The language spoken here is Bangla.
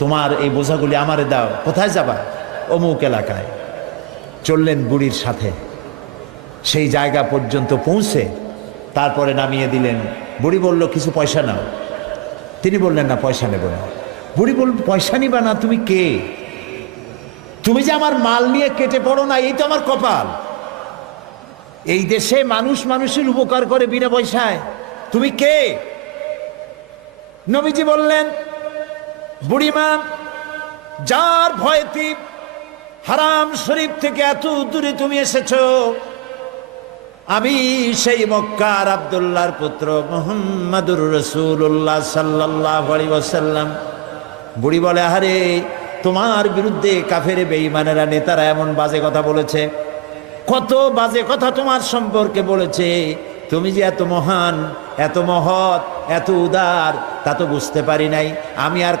তোমার এই বোঝাগুলি আমারে দাও। কোথায় যাবা? অমুক এলাকায়। চললেন বুড়ির সাথে, সেই জায়গা পর্যন্ত পৌঁছে তারপরে নামিয়ে দিলেন। বুড়ি বলল, কিছু পয়সা নাও। তিনি বললেন, না, পয়সা নেব না। বুড়ি বলল, পয়সা নিবা না? তুমি কে? তুমি যে আমার মাল নিয়ে কেটে পড়ো না, এই তো আমার কপাল। এই দেশে মানুষ মানুষের উপকার করে বিনা পয়সায়। তুমি কে? নবীজি বললেন, বুড়িমা, যার ভয়তে হারাম শরীফ থেকে এত দূরে তুমি এসেছো, আমি সেই মক্কার আব্দুল্লাহর পুত্র মুহাম্মাদুর রাসূলুল্লাহ সাল্লাল্লাহু আলাইহি ওয়াসাল্লাম। বুড়ি বলে, আরে তোমার বিরুদ্ধে কাফের বেঈমানেরা নেতারা এমন বাজে কথা বলেছে, কত বাজে কথা তোমার সম্পর্কে বলেছে। তুমি যে এত মহান, এত মহৎ, এত উদার, তা তো বুঝতে পারি নাই। আমি আর